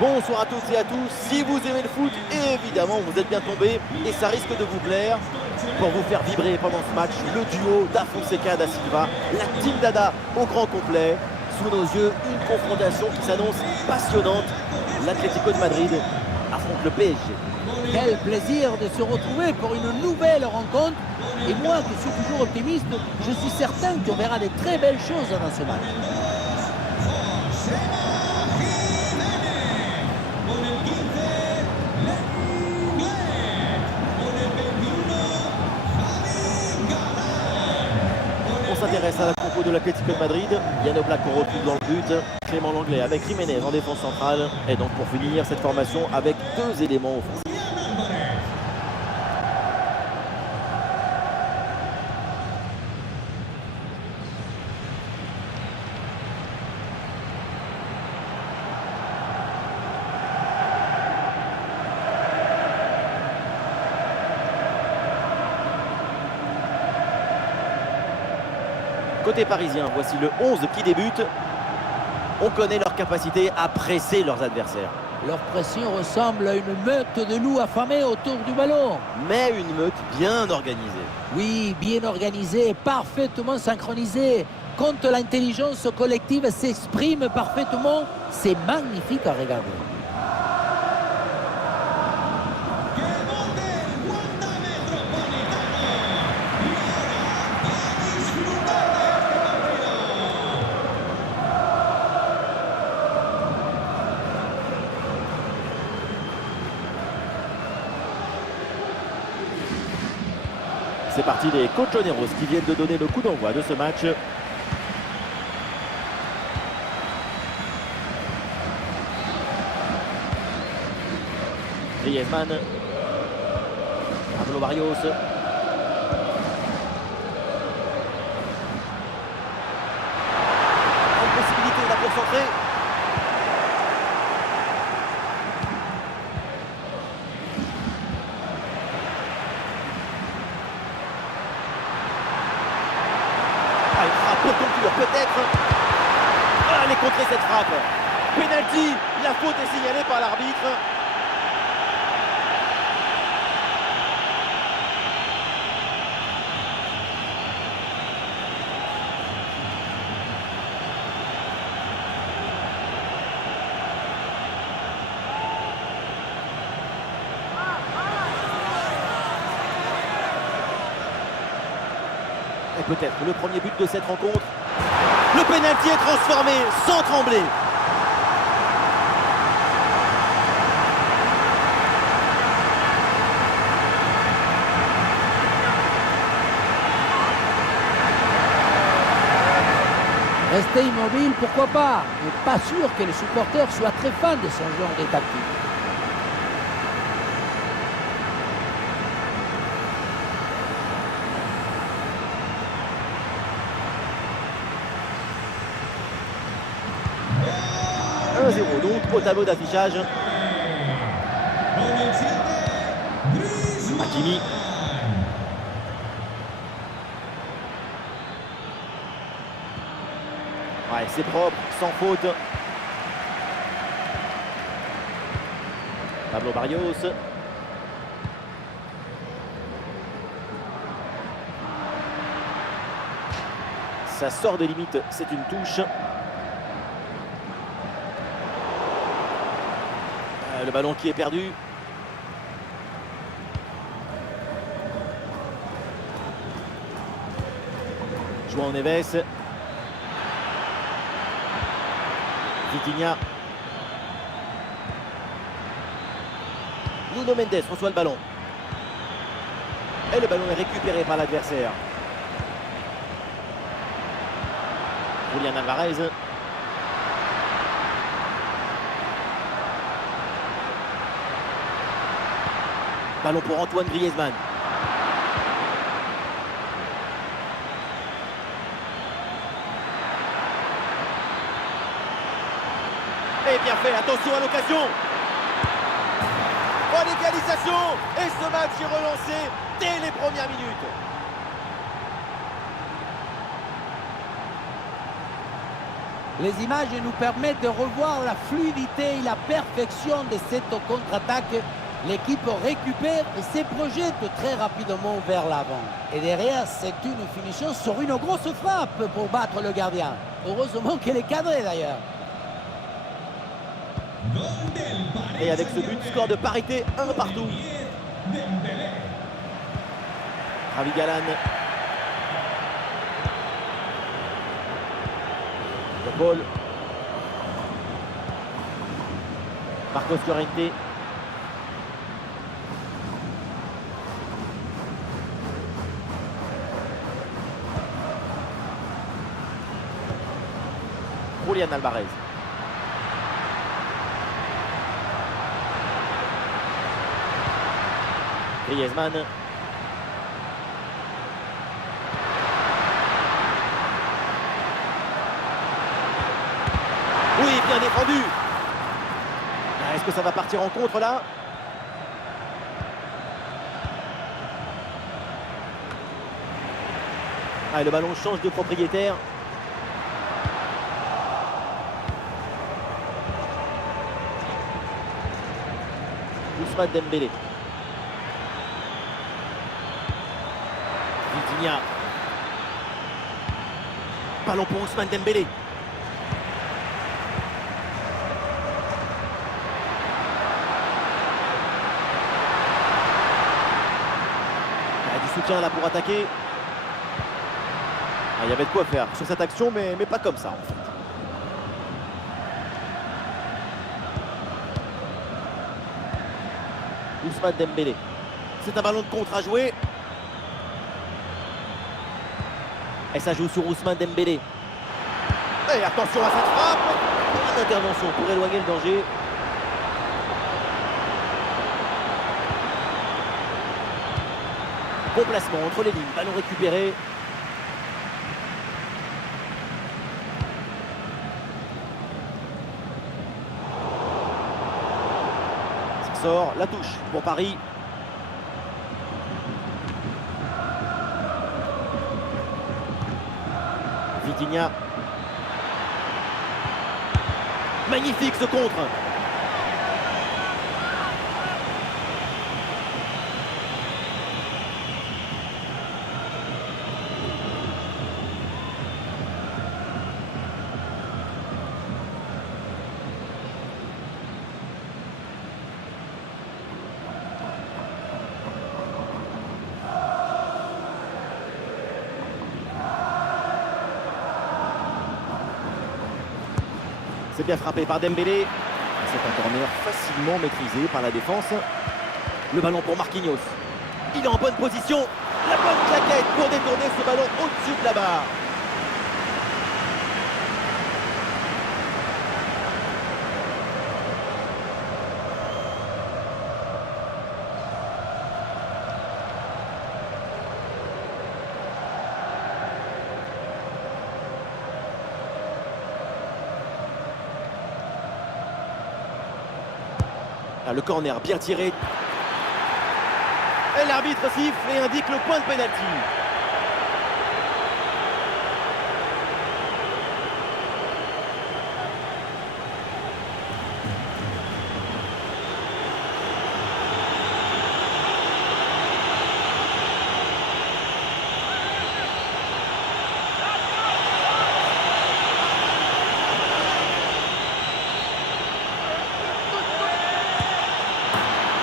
Bonsoir à toutes et à tous, si vous aimez le foot, évidemment vous êtes bien tombés et ça risque de vous plaire. Pour vous faire vibrer pendant ce match, le duo Da Fonseca da Silva, la Team Dada au grand complet. Sous nos yeux, une confrontation qui s'annonce passionnante. L'Atlético de Madrid affronte le PSG. Quel plaisir de se retrouver pour une nouvelle rencontre. Et moi qui suis toujours optimiste, je suis certain qu'on verra des très belles choses dans ce match. On s'intéresse à la compo de l'Atlético de Madrid. Yann Oblak qu'on retrouve dans le but. Clément Langlais avec Jiménez en défense centrale. Et donc pour finir cette formation avec deux éléments offensifs. Côté parisien, voici le 11 qui débute. On connaît leur capacité à presser leurs adversaires. Leur pression ressemble à une meute de loups affamés autour du ballon. Mais une meute bien organisée. Oui, bien organisée, parfaitement synchronisée. Quand l'intelligence collective s'exprime parfaitement, c'est magnifique à regarder. C'est parti, les Colchoneros qui viennent de donner le coup d'envoi de ce match. Griezmann. Pablo Barrios. Une possibilité là pour centrer. Peut-être. Ah, elle est contrée cette frappe. Penalty. La faute est signalée par l'arbitre. Et peut-être le premier but de cette rencontre. Le pénalty est transformé sans trembler. Rester immobile, pourquoi pas, mais pas sûr que les supporters soient très fans de ce genre de tactique. Donc au tableau d'affichage. Hakimi. Ouais, c'est propre, sans faute. Pablo Barrios. Ça sort des limites, c'est une touche. Le ballon qui est perdu. João Neves. Vitinha. Nuno Mendes reçoit le ballon. Et le ballon est récupéré par l'adversaire. Julián Alvarez. Ballon pour Antoine Griezmann. Et bien fait, attention à l'occasion. Oh, l'égalisation. Et ce match est relancé dès les premières minutes. Les images nous permettent de revoir la fluidité et la perfection de cette contre-attaque. L'équipe récupère et se projette très rapidement vers l'avant. Et derrière, c'est une finition sur une grosse frappe pour battre le gardien. Heureusement qu'elle est cadrée d'ailleurs. Et avec ce but, score de parité, 1 partout. Ravi Galan. Paul. Marcos Llorente. Julián Alvarez. Griezmann. Oui, bien défendu. Est-ce que ça va partir en contre là? Ah, et le ballon change de propriétaire. Ousmane Dembélé. Vitinha. Ballon pour Ousmane Dembélé. Il y a du soutien là pour attaquer. Ah, il y avait de quoi faire sur cette action, mais pas comme ça en fait. Ousmane Dembélé. C'est un ballon de contre à jouer. Et ça joue sur Ousmane Dembélé. Et attention à cette frappe. Une intervention pour éloigner le danger. Bon placement entre les lignes. Ballon récupéré. Ça sort. La touche pour Paris. Vitinha. Magnifique ce contre. C'est bien frappé par Dembélé. C'est un corner facilement maîtrisé par la défense. Le ballon pour Marquinhos. Il est en bonne position. La bonne claquette pour détourner ce ballon au-dessus de la barre. Ah, le corner bien tiré. Et l'arbitre siffle et indique le point de pénalty.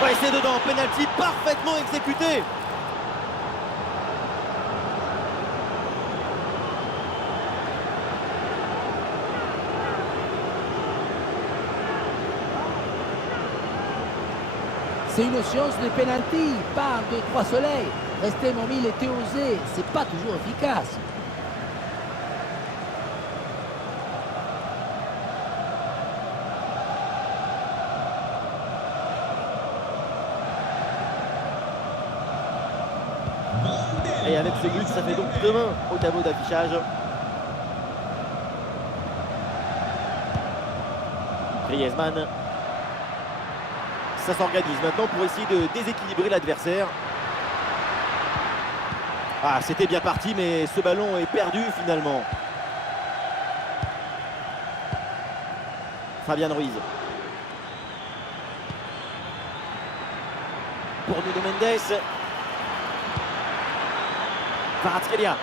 Ouais, c'est dedans, penalty parfaitement exécuté. C'est une science de pénalty, pas un, deux, trois soleils. Rester mobile et théorisé, c'est pas toujours efficace. Et avec ce but, ça fait donc 2-1 au tableau d'affichage. Griezmann. Ça s'organise maintenant pour essayer de déséquilibrer l'adversaire. Ah, c'était bien parti, mais ce ballon est perdu finalement. Fabian Ruiz. Pour Nuno Mendes. Kvaratskhelia.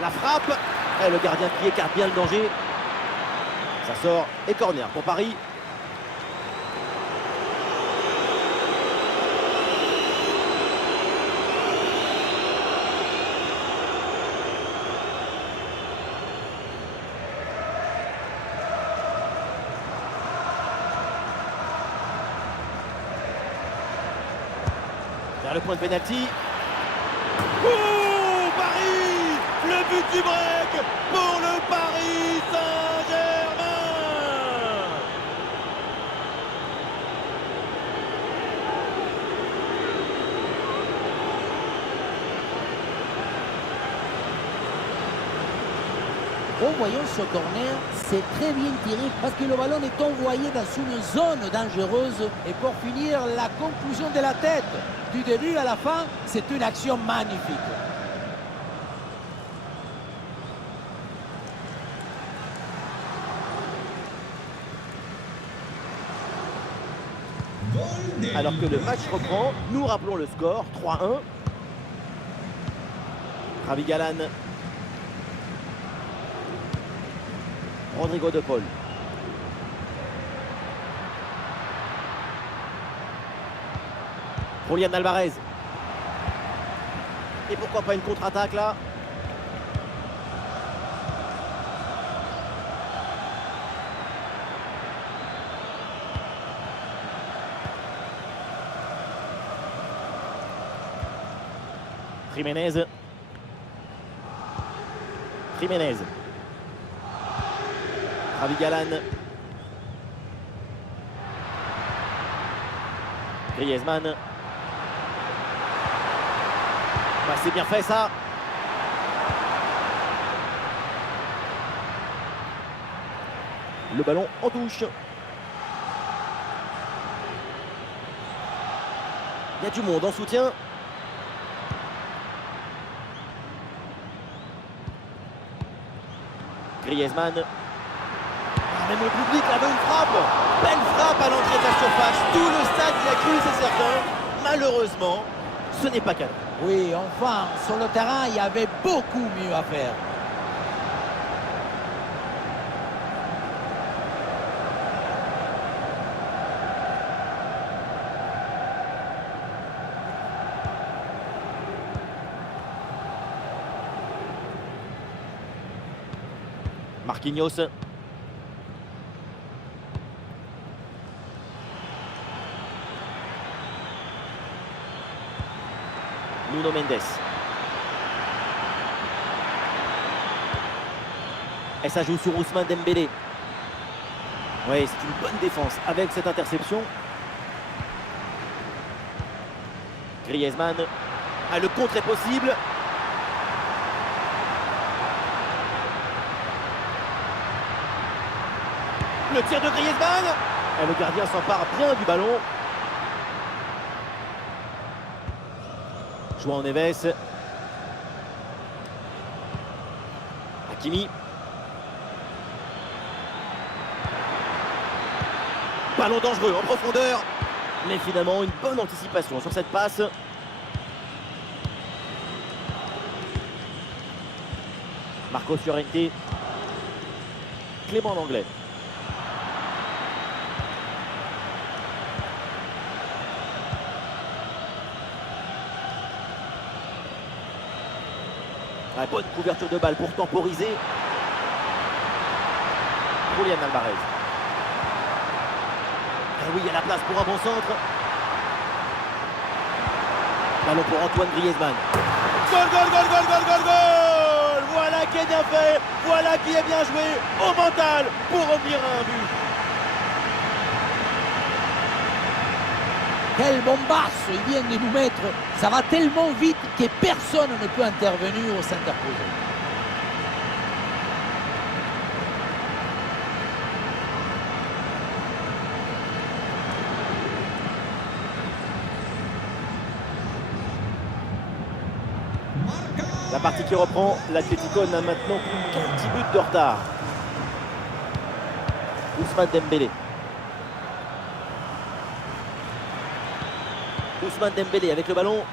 La frappe. Et le gardien qui écarte bien le danger. Ça sort et corner pour Paris. Vers le point de pénalty. Oh, Paris! Le but du break pour le Paris Saint-Germain! En voyant ce corner, c'est très bien tiré parce que le ballon est envoyé dans une zone dangereuse. Et pour finir, la conclusion de la tête, du début à la fin, c'est une action magnifique. Alors que le match reprend, nous rappelons le score, 3-1. Ravi Galan. Rodrigo de Paul. Julián Alvarez. Et pourquoi pas une contre-attaque là? Jiménez. Jiménez. Ravi Galan. Griezmann. Bah, c'est bien fait ça. Le ballon en touche. Il y a du monde en soutien. Griezmann. Même le public avait une frappe. Belle frappe à l'entrée de la surface. Tout le stade y a cru, c'est certain. Malheureusement, ce n'est pas canon. Oui, enfin, sur le terrain, il y avait beaucoup mieux à faire. Marquinhos. Nuno Mendes. Et ça joue sur Ousmane Dembélé. Oui, c'est une bonne défense avec cette interception. Griezmann. Ah, le contre est possible. Le tir de Griezmann. Et le gardien s'empare bien du ballon. João Neves. Hakimi. Ballon dangereux en profondeur. Mais finalement, une bonne anticipation sur cette passe. Marcos Llorente. Clément Lenglet. La bonne couverture de balle pour temporiser. Julián Alvarez. Et oui, il y a la place pour un bon centre. Ballon pour Antoine Griezmann. Goal, goal, goal, goal, goal, goal, goal! Voilà qui est bien fait. Voilà qui est bien joué au mental pour revenir à un but. Quel bombasse il vient de nous mettre. Ça va tellement vite que personne ne peut intervenir au s'interposer. La partie qui reprend, l'Atlético n'a maintenant plus qu'un petit but de retard. Ousmane Dembélé. Ousmane Dembélé avec le ballon.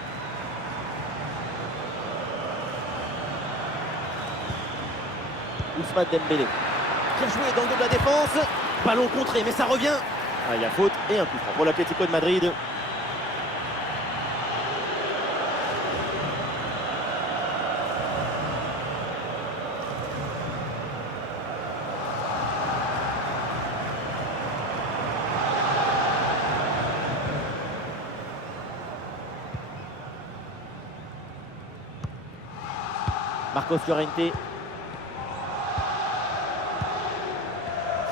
Ousmane Dembélé. Bien joué dans le dos de la défense. Ballon contré, mais ça revient. Ah, il y a faute et un coup franc pour l'Atlético de Madrid. Marcos Llorente.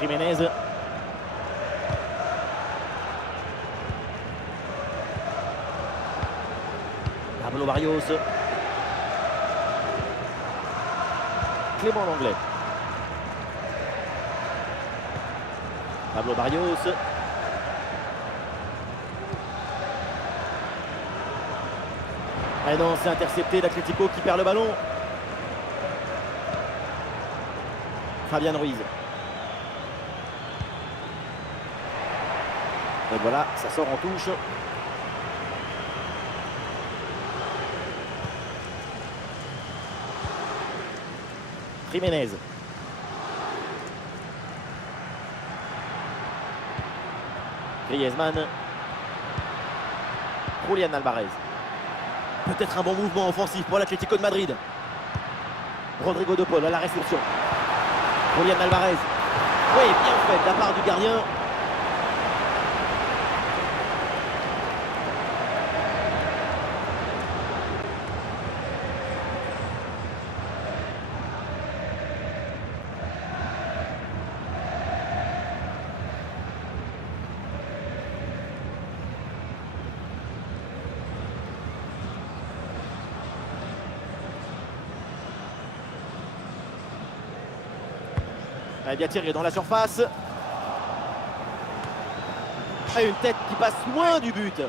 Jiménez. Pablo Barrios. Clément Lenglet. Pablo Barrios. Ah non, c'est intercepté, l'Atlético qui perd le ballon. Fabian Ruiz. Et voilà, ça sort en touche. Jiménez. Griezmann. Julián Alvarez. Peut-être un bon mouvement offensif pour l'Atlético de Madrid. Rodrigo de Paul à la réception. Julián Alvarez. Oui, bien fait de la part du gardien. Bien tiré dans la surface. Une tête qui passe loin du but.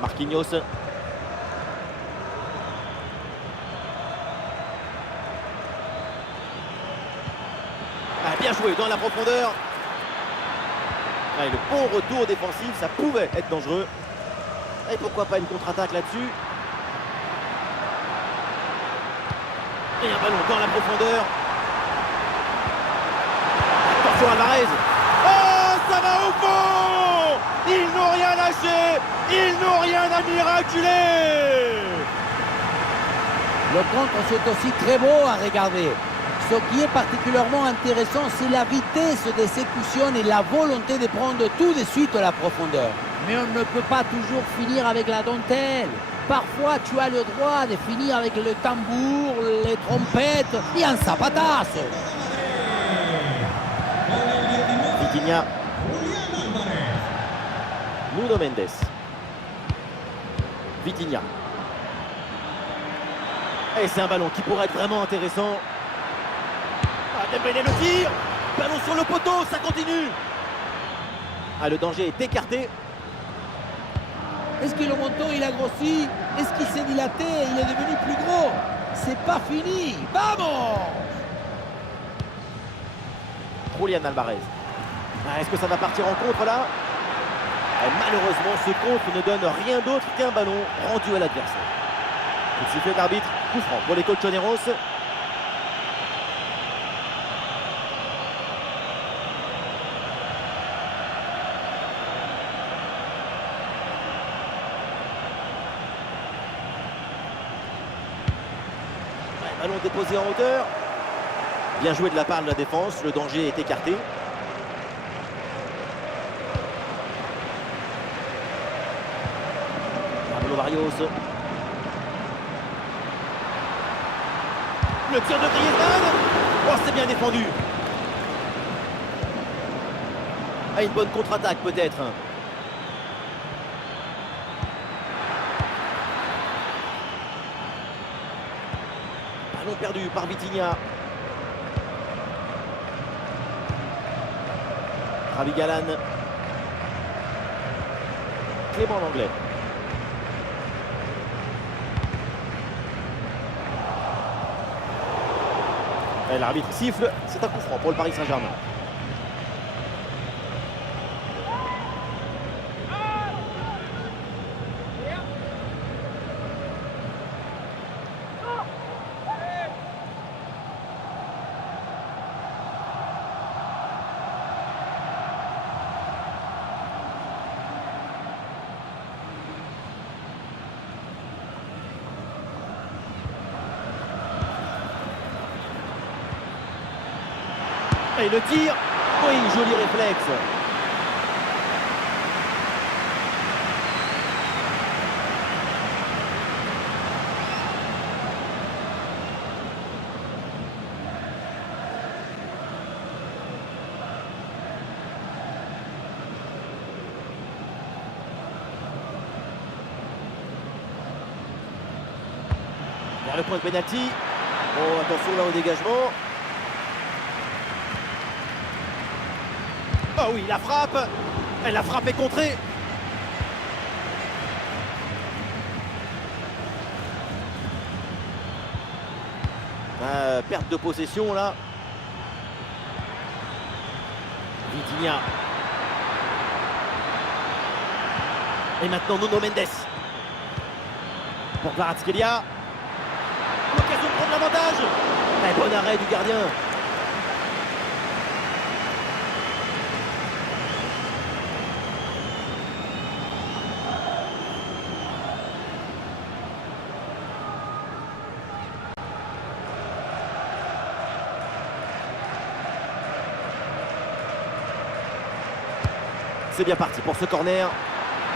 Marquinhos. Bien joué dans la profondeur. Le bon retour défensif, ça pouvait être dangereux. Et pourquoi pas une contre-attaque là-dessus. Et un ballon dans la profondeur. Attention Alvarez. Oh, ça va au fond. Ils n'ont rien lâché. Ils n'ont rien à miraculer. Le contre, c'est aussi très beau à regarder. Ce qui est particulièrement intéressant, c'est la vitesse d'exécution et la volonté de prendre tout de suite la profondeur. Mais on ne peut pas toujours finir avec la dentelle. Parfois, tu as le droit de finir avec le tambour, les trompettes et un zapatazo. Vitinha. Nuno Mendes. Vitinha. Et c'est un ballon qui pourrait être vraiment intéressant. Dembélé le tir. Ballon sur le poteau, ça continue. Le danger est écarté. Est-ce que le menton il a grossi? Est-ce qu'il s'est dilaté? Il est devenu plus gros? C'est pas fini. Vamos! Julián Alvarez. Est-ce que ça va partir en contre là? Et malheureusement, ce contre ne donne rien d'autre qu'un ballon rendu à l'adversaire. Le sifflet de l'arbitre, coup franc pour les Colchoneros. Ballon déposé en hauteur. Bien joué de la part de la défense, le danger est écarté. Pablo Barrios. Le tir de Griezmann. Oh, c'est bien défendu. Ah, une bonne contre-attaque peut-être. Ballon perdu par Vitinha. Ravi Galan. Clément Langlais. Et l'arbitre siffle, c'est un coup franc pour le Paris Saint-Germain. Et le tir, oui, joli réflexe. Vers le point de pénalty. Oh, attention là au dégagement. Oh oui, la frappe. Et la frappe est contrée. Perte de possession là. Vitinha. Et maintenant Nuno Mendes. Pour Kvaratskhelia. L'occasion de prendre l'avantage. Et bon arrêt du gardien. C'est bien parti pour ce corner.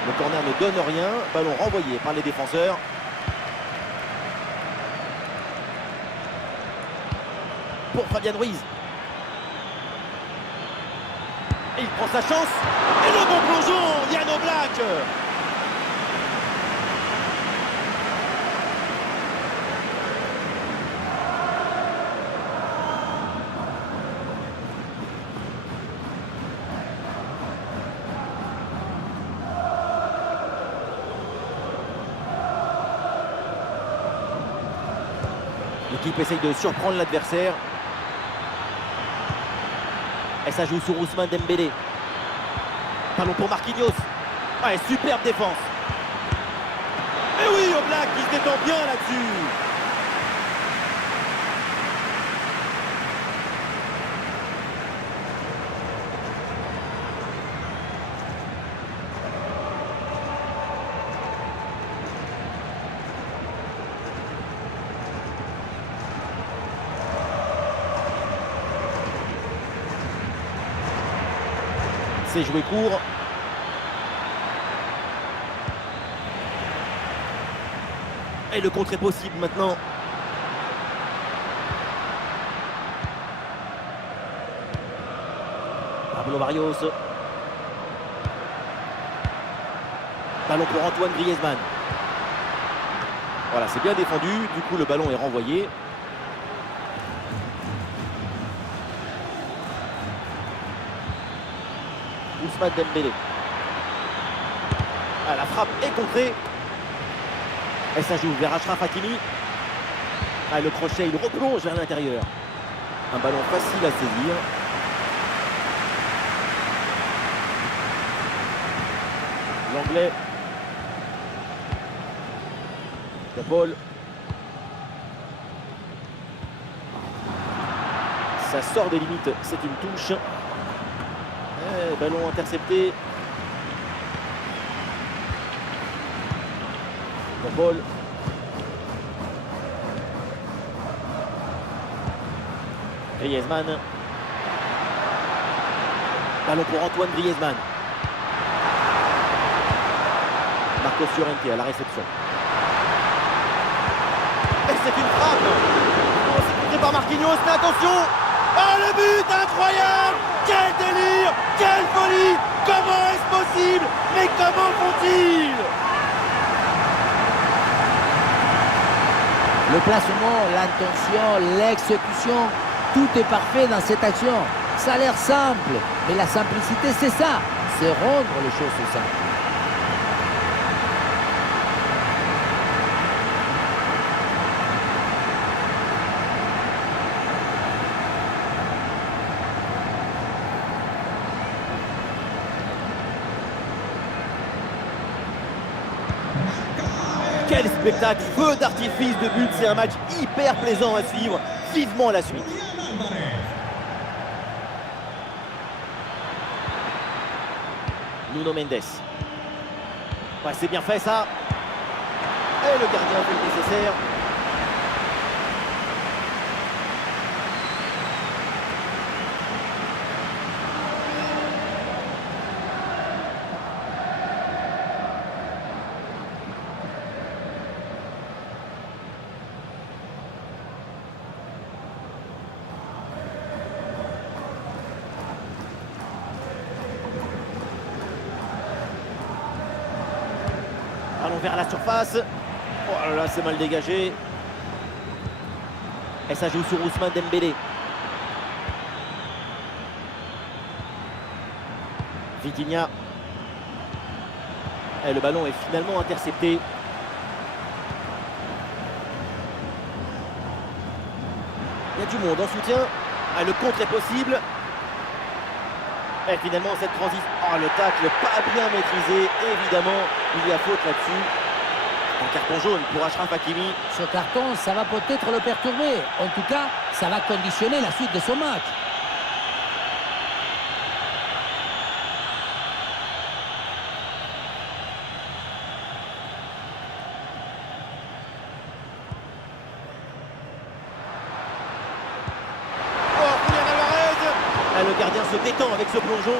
Le corner ne donne rien. Ballon renvoyé par les défenseurs. Pour Fabian Ruiz. Et il prend sa chance. Et le bon plongeon, Jan Oblak. L'équipe essaye de surprendre l'adversaire. Et ça joue sur Ousmane Dembélé. Ballon pour Marquinhos. Ah, et superbe défense. Et oui, Oblak qui se détend bien là-dessus. C'est joué court. Et le contre est possible maintenant. Pablo Barrios. Ballon pour Antoine Griezmann. Voilà, c'est bien défendu. Du coup, le ballon est renvoyé. Ousmane Dembélé. Ah, la frappe est contrée. Et ça joue vers Achraf Hakimi. Ah, le crochet, il replonge vers l'intérieur. Un ballon facile à saisir. L'anglais. De Paul. Ça sort des limites, c'est une touche. Ballon intercepté. De Paul. Griezmann. Ballon pour Antoine Griezmann. Marcos Llorente à la réception. Et c'est une frappe. Oh, c'est contré par Marquinhos, mais attention. Oh, le but incroyable. Quel délire, quelle folie. Comment est-ce possible? Mais comment font-ils? Le placement, l'intention, l'exécution, tout est parfait dans cette action. Ça a l'air simple, mais la simplicité, c'est ça. C'est rendre les choses simples. Quel spectacle, feu d'artifice de but, c'est un match hyper plaisant à suivre, vivement la suite. Nuno Mendes. Ouais, c'est bien fait ça. Et le gardien fait le nécessaire. Allons vers la surface. Oh là là, c'est mal dégagé. Et ça joue sur Ousmane Dembélé. Vitinha. Et le ballon est finalement intercepté. Il y a du monde en soutien. Ah, le contre est possible. Et finalement cette transition. Oh, le tacle pas bien maîtrisé. Évidemment, il y a faute là-dessus. Un carton jaune pour Achraf Hakimi. Ce carton, ça va peut-être le perturber. En tout cas, ça va conditionner la suite de son match. Le gardien se détend avec ce plongeon.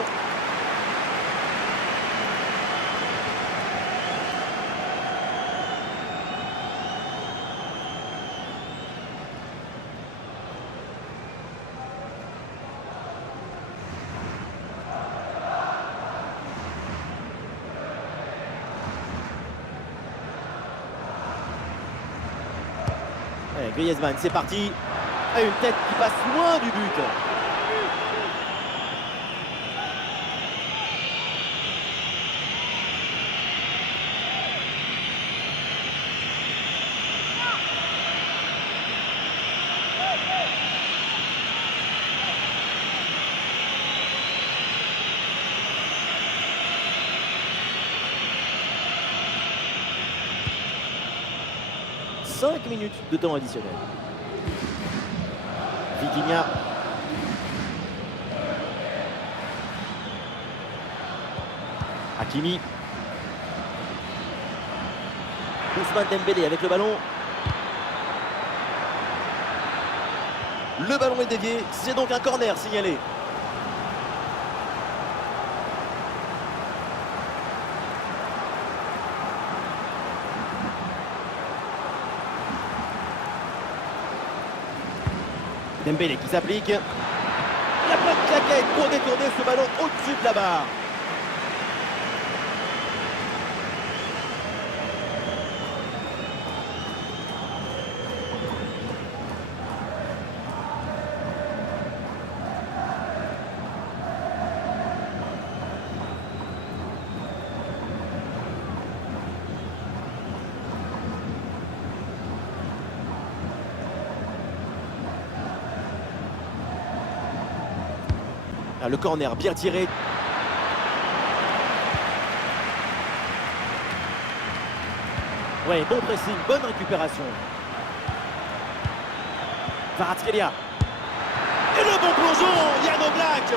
Allez, Griezmann, c'est parti. Et une tête qui passe loin du but. Cinq minutes de temps additionnel. Vitinha. Hakimi. Ousmane Dembélé avec le ballon. Le ballon est dévié, c'est donc un corner signalé. Dembélé qui s'applique. La bonne claquette pour détourner ce ballon au-dessus de la barre. Le corner bien tiré. Ouais, bon pressing, bonne récupération. Kvaratskhelia. Et le bon plongeon, Jan Oblak.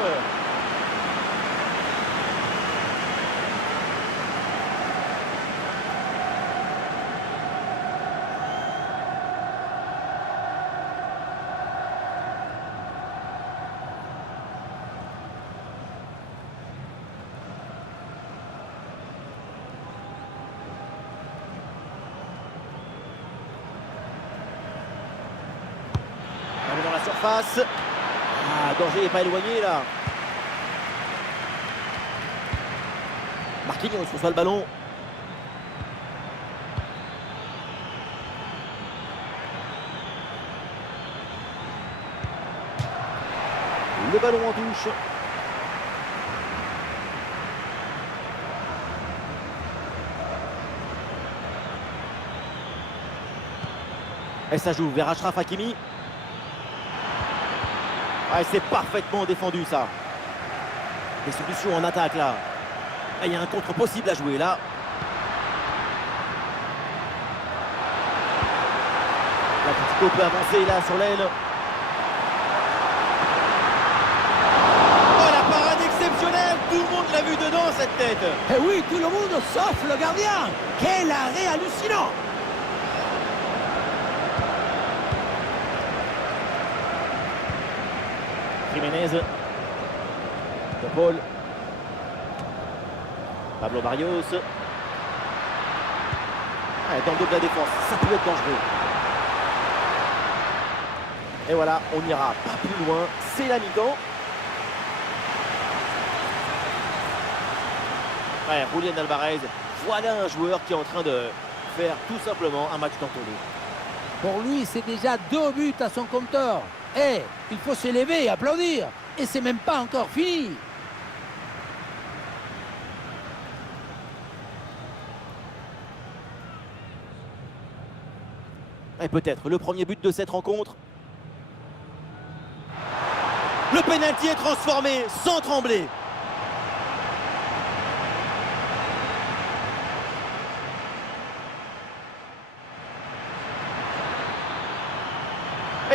Dans la surface. Ah, danger n'est pas éloigné là. Marquinhos reçoit le ballon. Le ballon en touche. Et ça joue vers Achraf Hakimi. Ah, c'est parfaitement défendu ça. Des solutions en attaque là. Ah, il y a un contre possible à jouer là. L'Atlético peut avancer là sur l'aile. Oh, la parade exceptionnelle. Tout le monde l'a vu dedans cette tête. Et oui, tout le monde sauf le gardien. Quel arrêt hallucinant! Jiménez. De Paul. Pablo Barrios. Ah, dans le dos de la défense, ça peut être dangereux. Et voilà, on n'ira pas plus loin. C'est la mi-temps. Ouais, Julián Alvarez, voilà un joueur qui est en train de faire tout simplement un match d'entourloupe. Pour lui, c'est déjà 2 buts à son compteur. Eh, il faut s'élever et applaudir. Et c'est même pas encore fini. Et peut-être le premier but de cette rencontre. Le pénalty est transformé sans trembler.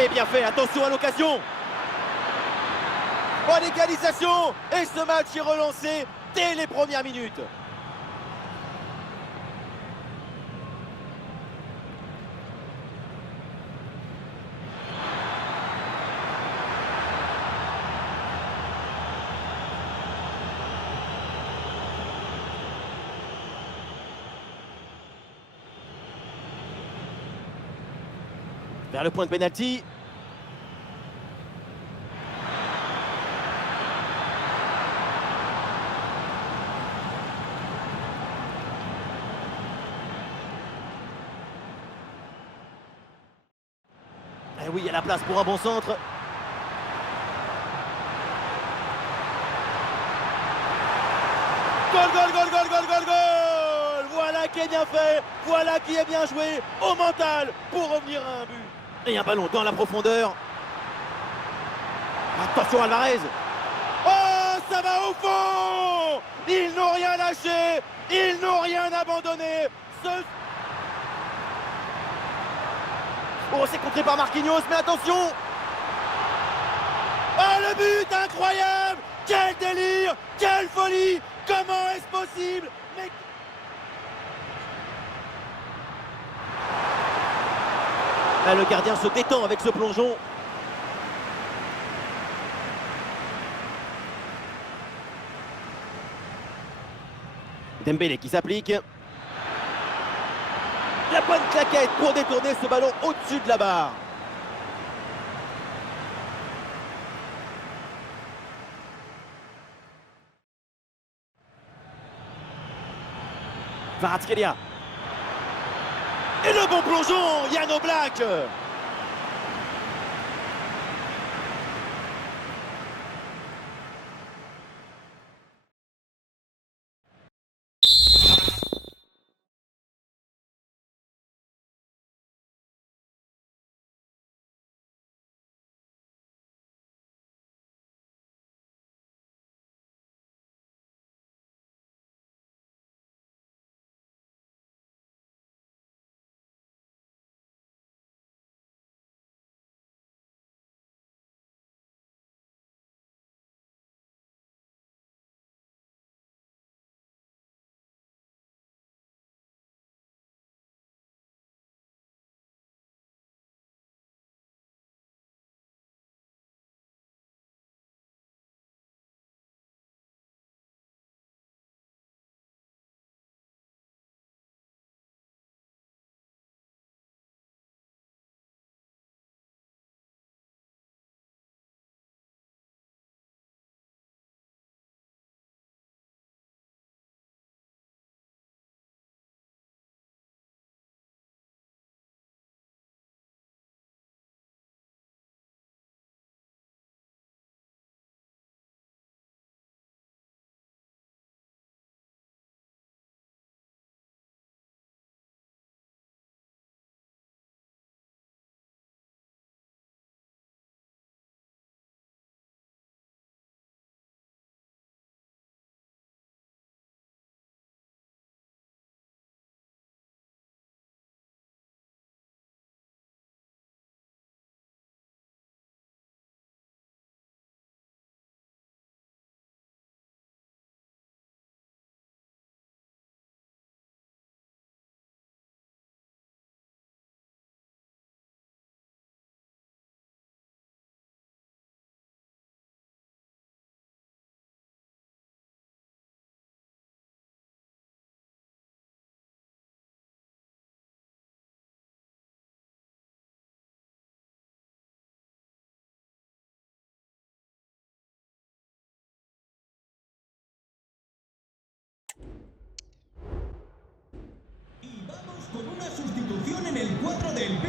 Et bien fait, attention à l'occasion. Oh, l'égalisation. Et ce match est relancé dès les premières minutes. Vers le point de pénalty. Et oui, il y a la place pour un bon centre. Goal, goal, goal, goal, goal, goal, goal. Voilà qui est bien fait. Voilà qui est bien joué au mental pour revenir à un but. Et un ballon dans la profondeur. Attention Alvarez. Oh, ça va au fond. Ils n'ont rien lâché. Ils n'ont rien abandonné. Oh, c'est contré par Marquinhos, mais attention. Oh, le but incroyable. Quel délire. Quelle folie. Comment est-ce possible? Mais... Ah, le gardien se détend avec ce plongeon. Dembélé qui s'applique. La bonne claquette pour détourner ce ballon au-dessus de la barre. Kvaratskhelia. Et le bon plongeon, Jan Oblak.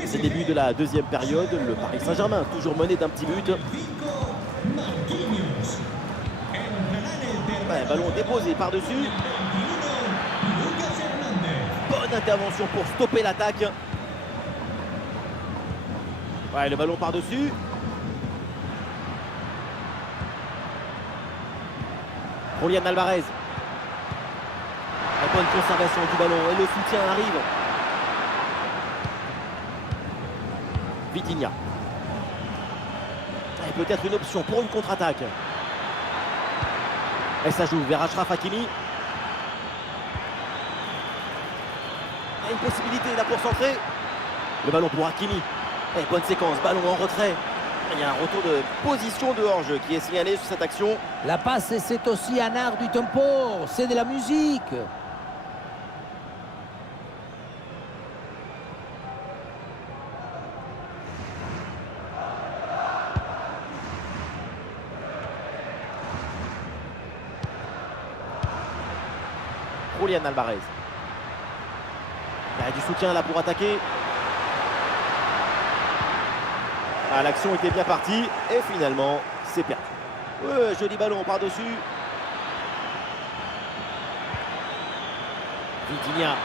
C'est le début de la deuxième période. Le Paris Saint-Germain toujours mené d'un petit but. Ouais, ballon déposé par-dessus. Bonne intervention pour stopper l'attaque. Ouais, le ballon par-dessus. Julián Alvarez. La bonne conservation du ballon et le soutien arrive. Vitinha. Et peut-être une option pour une contre-attaque. Et ça joue vers Achraf Hakimi. Et une possibilité là pour centrer. Le ballon pour Hakimi. Et bonne séquence, ballon en retrait. Il y a un retour de position de hors-jeu qui est signalé sur cette action. La passe, c'est aussi un art du tempo, c'est de la musique. Julián Alvarez. Il y a du soutien là pour attaquer. Ah, l'action était bien partie et finalement c'est perdu. Ouais, joli ballon par-dessus. Vitinha.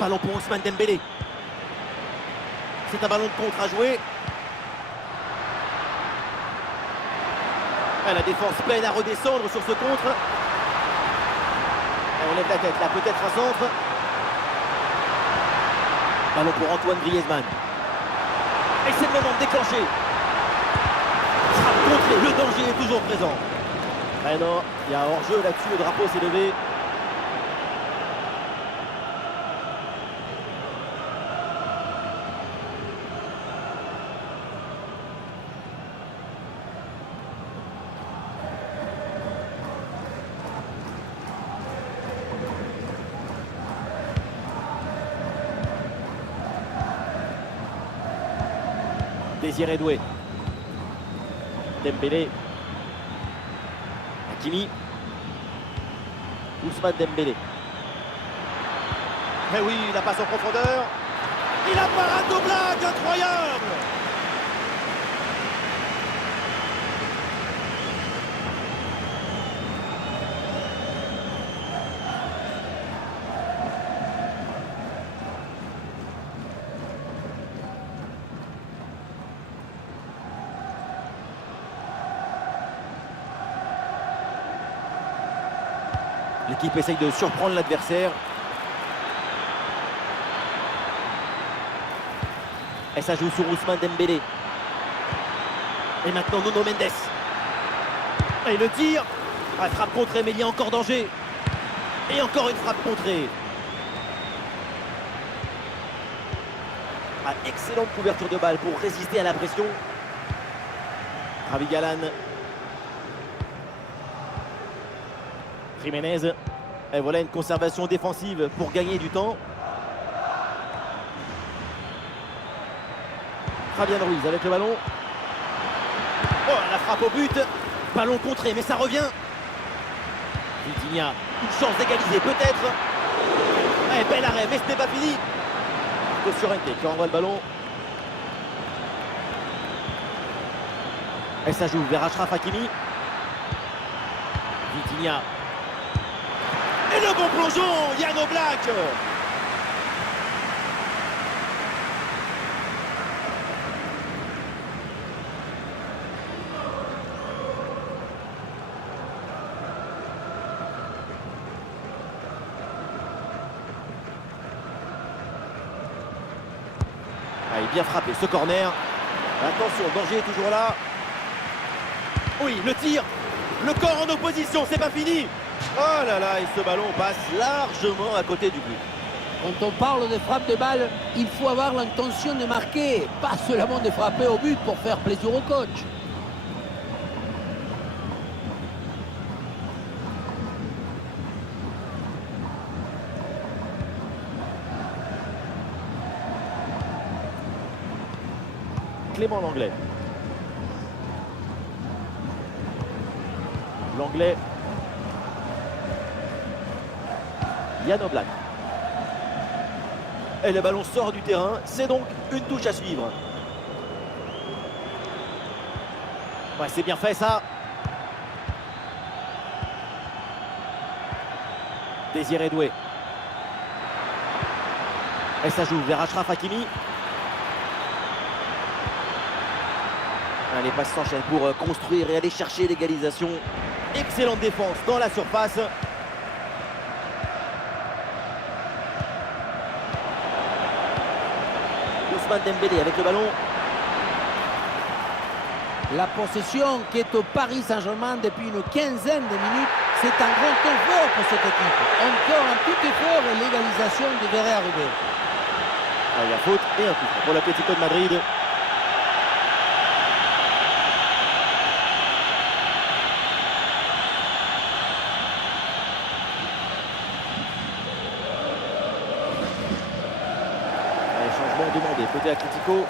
Ballon pour Ousmane Dembélé. C'est un ballon de contre à jouer. La défense peine à redescendre sur ce contre. Et on lève la tête là, peut-être un centre. Ballon pour Antoine Griezmann. Et c'est le moment de déclencher. Frappe contrée, le danger est toujours présent. Ah non, il y a hors-jeu là-dessus, le drapeau s'est levé. Désiré Doué. Dembélé. Hakimi. Ousmane Dembélé. Eh oui, la passe en profondeur. Il a parade de blague, incroyable. L'équipe essaye de surprendre l'adversaire. Et ça joue sur Ousmane Dembélé. Et maintenant Nuno Mendes. Et le tir. Ah, frappe contrée, mais il y a encore danger. Et encore une frappe contrée. Ah, excellente couverture de balle pour résister à la pression. Ravi Galan. Jiménez. Et voilà une conservation défensive pour gagner du temps. Fabian Ruiz avec le ballon. Oh, la frappe au but. Ballon contré, mais ça revient. Vitinha, une chance d'égaliser peut-être. Eh, bel arrêt, mais ce n'est pas fini. Koscielny qui envoie le ballon. Et ça joue vers Achraf Hakimi. Vitinha. Et le bon plongeon, Yann Oblak. Ah, il est bien frappé ce corner. Attention, danger est toujours là. Oui, le tir. Le corps en opposition, c'est pas fini. Oh là là, et ce ballon passe largement à côté du but. Quand on parle de frappe de balle, il faut avoir l'intention de marquer, pas seulement de frapper au but pour faire plaisir au coach. Clément Lenglet. Lenglet. Yann Oblak. Et le ballon sort du terrain. C'est donc une touche à suivre. Ouais, c'est bien fait ça. Désiré Doué. Et ça joue vers Achraf Hakimi. Les passes s'enchaînent pour construire et aller chercher l'égalisation. Excellente défense dans la surface. Ousmane Dembélé avec le ballon. La possession qui est au Paris Saint-Germain depuis une quinzaine de minutes, c'est un grand effort pour cette équipe. Encore un petit effort et l'égalisation devrait arriver. Il y a faute et un coup pour l'Atlético de Madrid. Changement demandé côté Atlético.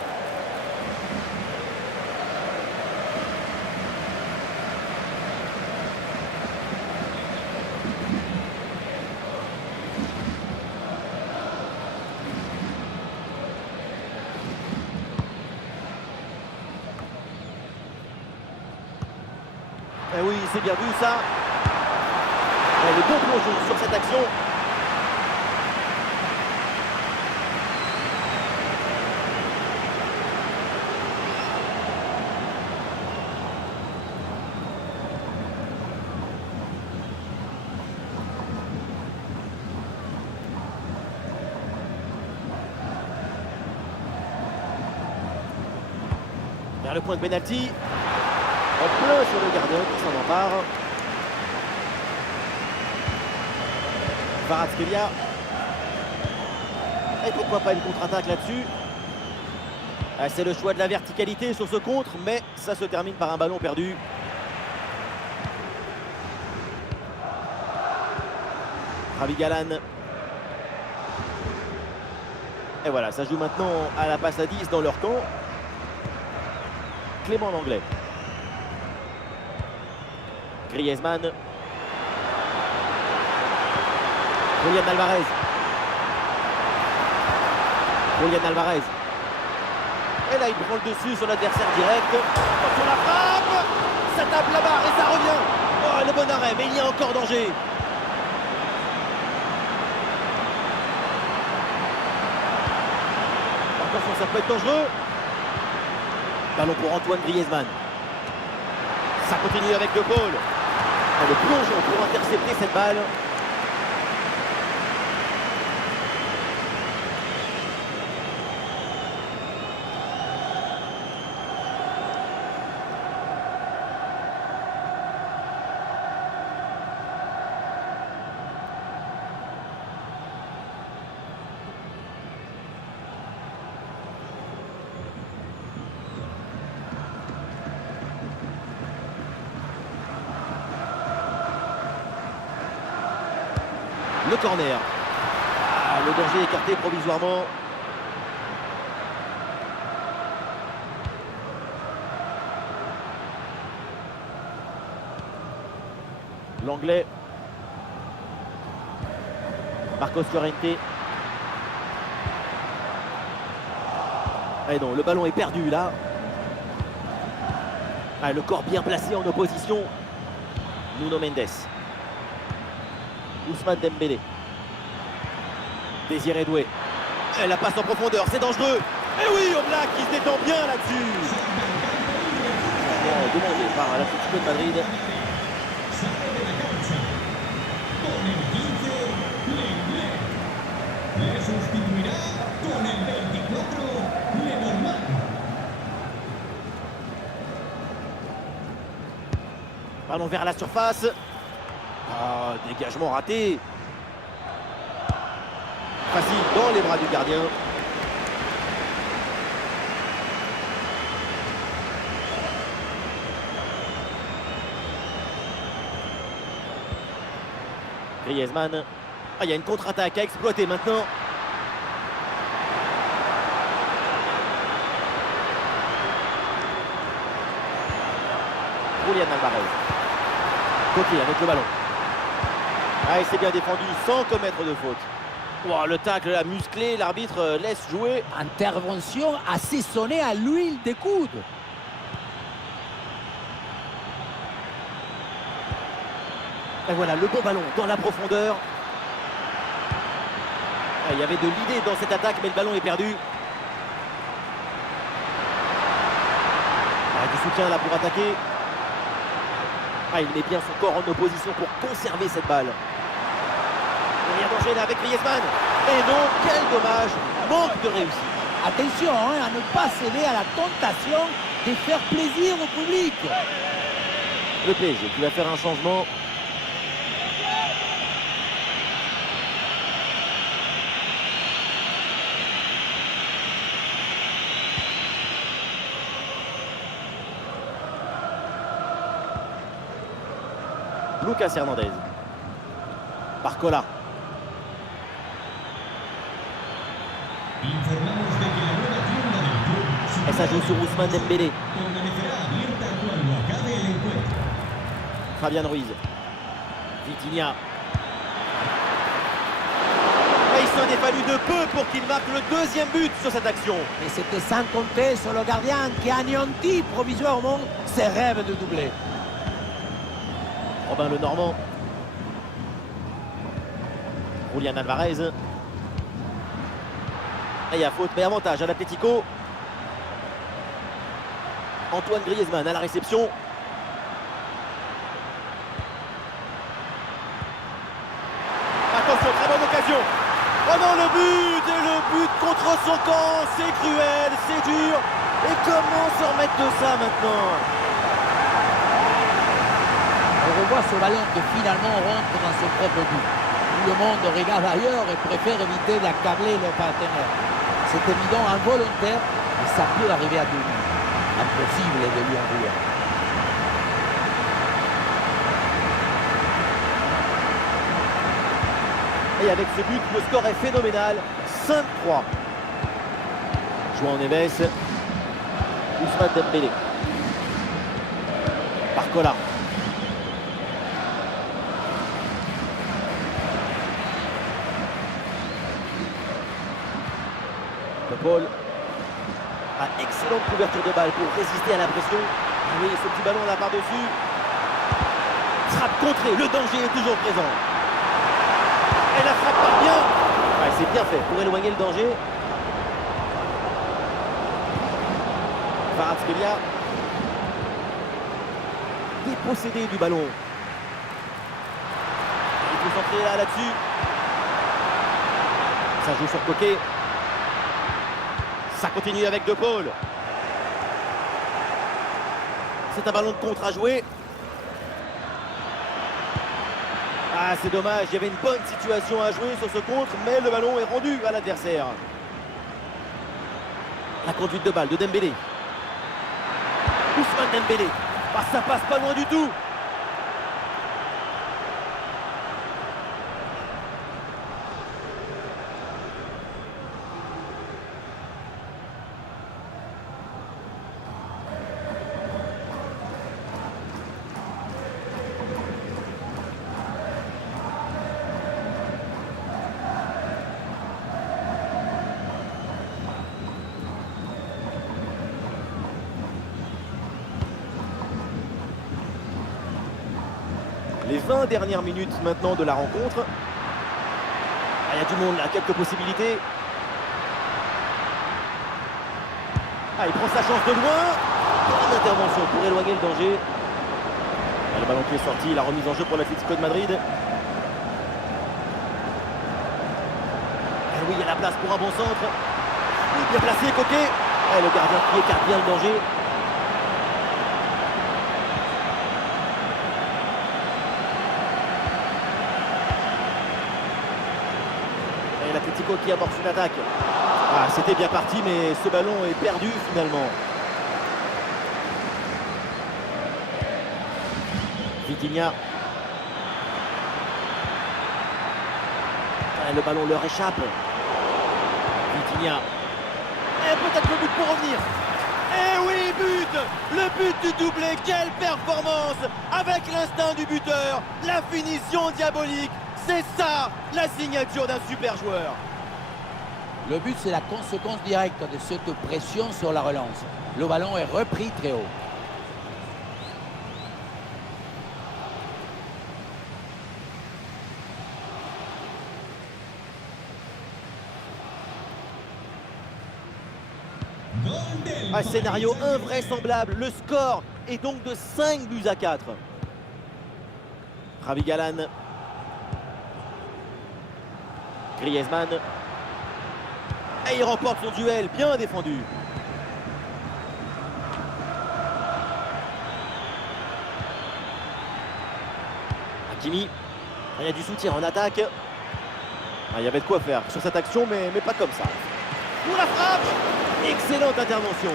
Eh oui, c'est bien vu ça. Le bon plongeon sur cette action. Vers le point de pénalty. En plein sur le gardien qui s'en empare. Kvaratskhelia. Et pourquoi pas une contre-attaque là-dessus. C'est le choix de la verticalité sur ce contre, mais ça se termine par un ballon perdu. Ravi Galan. Et voilà, ça joue maintenant à la passe à 10 dans leur camp. Clément Langlais. Griezmann. Julian Alvarez. Julian Alvarez. Et là, il prend le dessus sur l'adversaire direct. Sur la frappe. Ça tape la barre et ça revient. Oh, le bon arrêt, mais il y a encore danger. Attention, ça peut être dangereux. Ballon pour Antoine Griezmann. Ça continue avec De Paul. Le plongeon pour intercepter cette balle. Le corner. Le danger écarté provisoirement. L'anglais. Marcos Llorente. Et non, le ballon est perdu là. Le corps bien placé en opposition. Nuno Mendes. Ousmane Dembélé. Désiré Doué. Et la passe en profondeur, c'est dangereux. Et oui, Oblak qui se détend bien là-dessus. Demandé par l'Atlético de Madrid. Ballon vers la surface. Dégagement raté. Facile dans les bras du gardien. Griezmann. Il y a une contre-attaque à exploiter maintenant. Julian Alvarez. Coquet avec le ballon. Et c'est bien défendu sans commettre de faute. Oh, le tacle là, musclé, l'arbitre laisse jouer. Intervention assaisonnée à l'huile des coudes. Et voilà, le bon ballon dans la profondeur. Ah, il y avait de l'idée dans cette attaque, mais le ballon est perdu. Ah, du soutien là pour attaquer. Ah, il met bien son corps en opposition pour conserver cette balle. Il y a danger là avec Griezmann. Et non, quel dommage. Manque de réussite. Attention à ne pas céder à la tentation de faire plaisir au public. Le PSG qui va faire un changement. Lucas Hernandez. Barcola. Et ça joue sur Ousmane Dembélé. Fabian Ruiz. Vitinha. Et il s'en est fallu de peu pour qu'il marque le deuxième but sur cette action. Mais c'était sans compter sur le gardien qui a anéanti provisoirement ses rêves de doublé. Robin Le Normand. Julian Alvarez. Et il y a faute, mais avantage à l'Atlético. Antoine Griezmann à la réception. Attention, très bonne occasion. Oh non, le but! Et le but contre son camp. C'est cruel, c'est dur. Et comment se remettre de ça maintenant? On revoit ce ballon que finalement rentre dans son propre but. Tout le monde regarde ailleurs et préfère éviter d'accabler le partenaire. C'est évident, involontaire, mais ça peut arriver à tout le monde. Impossible de lui en vouloir. Et avec ce but, le score est phénoménal. 5-3. João Neves. Ousmane Dembélé. Barcola. De Paul. Excellente couverture de balle pour résister à la pression. Vous voyez ce petit ballon là par-dessus. Frappe contrée, le danger est toujours présent. Et la frappe part bien. Ouais, c'est bien fait pour éloigner le danger. Kvaratskhelia. Dépossédé du ballon. Il faut centrer là-dessus. Ça joue sur Coquet. Ça continue avec De Paul. C'est un ballon de contre à jouer. Ah, c'est dommage, il y avait une bonne situation à jouer sur ce contre, mais le ballon est rendu à l'adversaire. La conduite de balle de Dembélé. Ousmane Dembélé. Ah, ça passe pas loin du tout. Les 20 dernières minutes maintenant de la rencontre. Ah, il y a du monde là, quelques possibilités. Ah, il prend sa chance de loin. Bonne intervention pour éloigner le danger. Ah, le ballon qui est sorti, la remise en jeu pour l'Atlético de Madrid. Ah oui, il y a la place pour un bon centre. Oui, bien placé, Coquet. Ah, le gardien qui écarte bien le danger. L'Atlético qui amorce une attaque. Ah, c'était bien parti, mais ce ballon est perdu finalement. Vitinha. Ah, le ballon leur échappe. Vitinha. Et peut-être le but pour revenir. Et oui, but! Le but du doublé, quelle performance! Avec l'instinct du buteur, la finition diabolique. C'est ça, la signature d'un super joueur. Le but, c'est la conséquence directe de cette pression sur la relance. Le ballon est repris très haut. Un scénario invraisemblable. Le score est donc de 5-4. Ravi Galan. Griezmann. Et il remporte son duel, bien défendu. Hakimi. Il y a du soutien en attaque. Il y avait de quoi faire sur cette action, mais pas comme ça. Pour la frappe. Excellente intervention.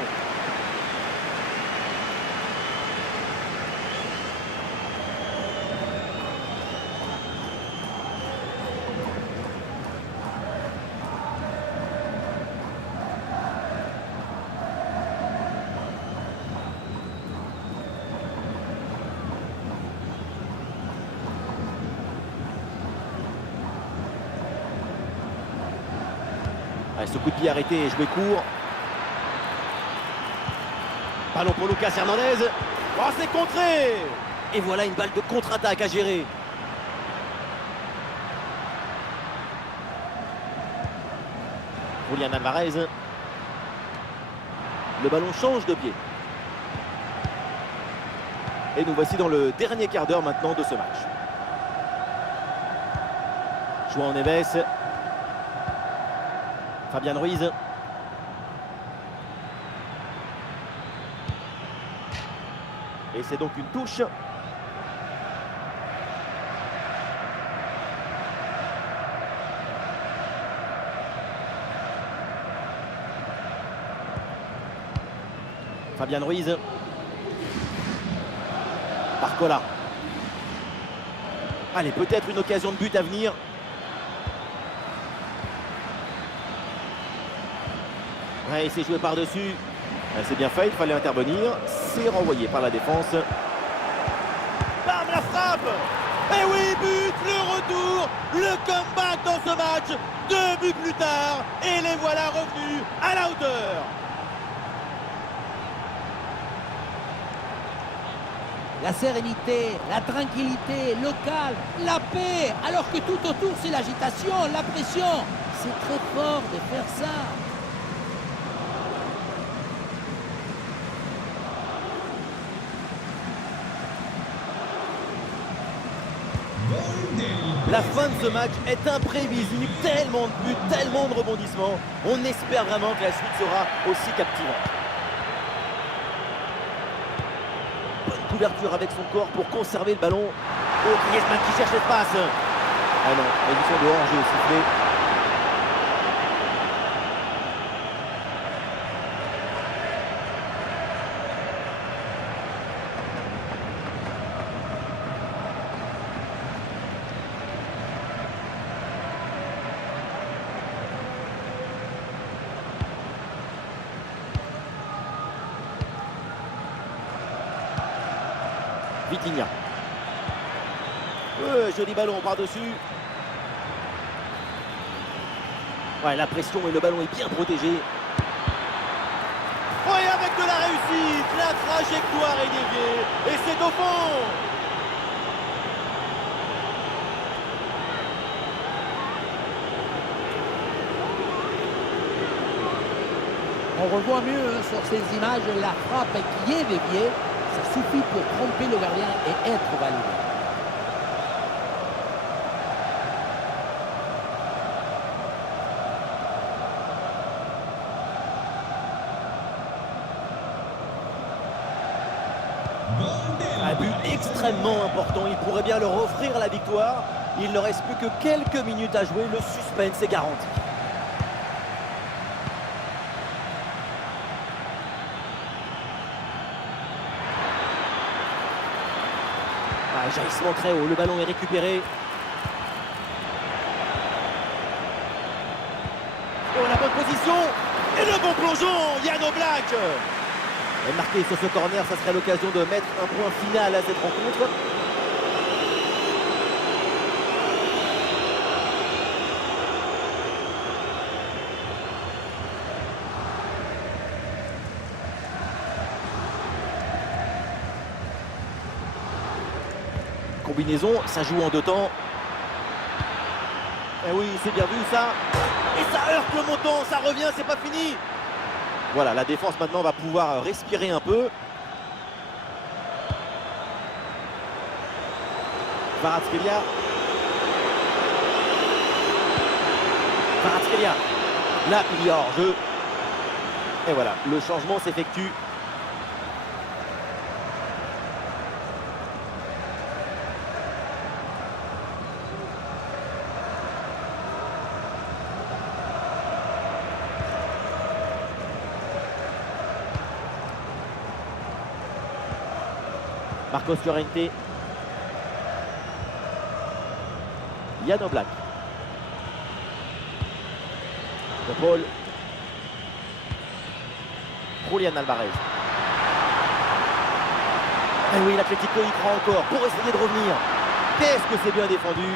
Ce coup de pied arrêté et joué court. Ballon pour Lucas Hernandez. Oh, c'est contré. Et voilà une balle de contre-attaque à gérer. Julian Alvarez. Le ballon change de pied. Et nous voici dans le dernier quart d'heure maintenant de ce match. João Neves. Fabian Ruiz. Et c'est donc une touche. Fabian Ruiz. Barcola. Allez, peut-être une occasion de but à venir. Ouais, il s'est joué par-dessus. C'est bien fait, il fallait intervenir. C'est renvoyé par la défense. Bam, la frappe. Et oui, but, le retour, le comeback dans ce match. 2 buts plus tard, et les voilà revenus à la hauteur. La sérénité, la tranquillité, le calme, la paix, alors que tout autour c'est l'agitation, la pression. C'est très fort de faire ça. La fin de ce match est imprévisible, tellement de buts, tellement de rebondissements. On espère vraiment que la suite sera aussi captivante. Bonne couverture avec son corps pour conserver le ballon. Oh, Griezmann qui cherche l'espace. Ah non, édition de hors-jeu au sifflet. Vitinha. Joli ballon par-dessus. Ouais, la pression et le ballon est bien protégé. Oh, et avec de la réussite, la trajectoire est déviée. Et c'est au fond. On revoit mieux sur ces images la frappe qui est déviée. Ça suffit pour tromper le gardien et être validé. Un but extrêmement important. Il pourrait bien leur offrir la victoire. Il ne reste plus que quelques minutes à jouer. Le suspense est garanti. Jaillissement très haut, le ballon est récupéré. Et on a la bonne position. Et le bon plongeon, Yann Oblak. Et marqué sur ce corner, ça serait l'occasion de mettre un point final à cette rencontre. combinaison, ça joue en deux temps. Eh oui, c'est bien vu ça. Et ça heurte le montant, ça revient, c'est pas fini. Voilà, la défense maintenant va pouvoir respirer un peu. Kvaratskhelia. Kvaratskhelia. Là, il y a hors-jeu. Et voilà, le changement s'effectue. Marcos Llorente. Jan Oblak. De Paul. Julián Alvarez. Et oui, l'Atlético y croit encore pour essayer de revenir. Qu'est-ce que c'est bien défendu.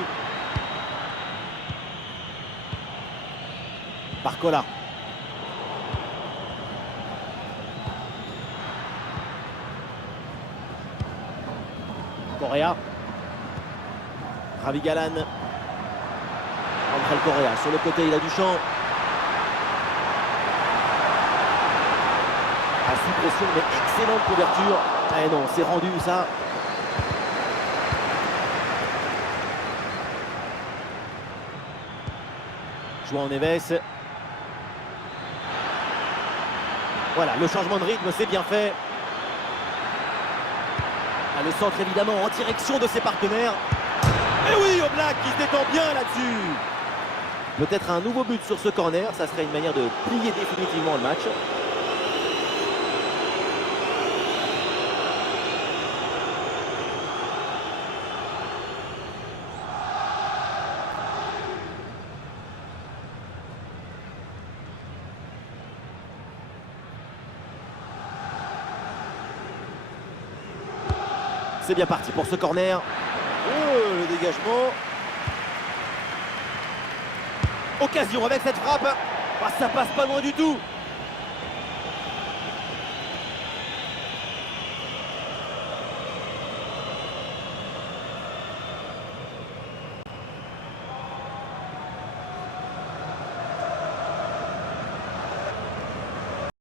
Barcola. Correa. Ravi Galan. André Correa sur le côté, il a du champ. Sous pression, mais excellente couverture. Eh non, c'est rendu ça. João Neves. Voilà, le changement de rythme, c'est bien fait. Ah, le centre évidemment en direction de ses partenaires. Et oui, Oblak qui se détend bien là-dessus. Peut-être un nouveau but sur ce corner, ça serait une manière de plier définitivement le match. C'est bien parti pour ce corner. Oh, le dégagement. Occasion avec cette frappe. Ah, ça passe pas loin du tout.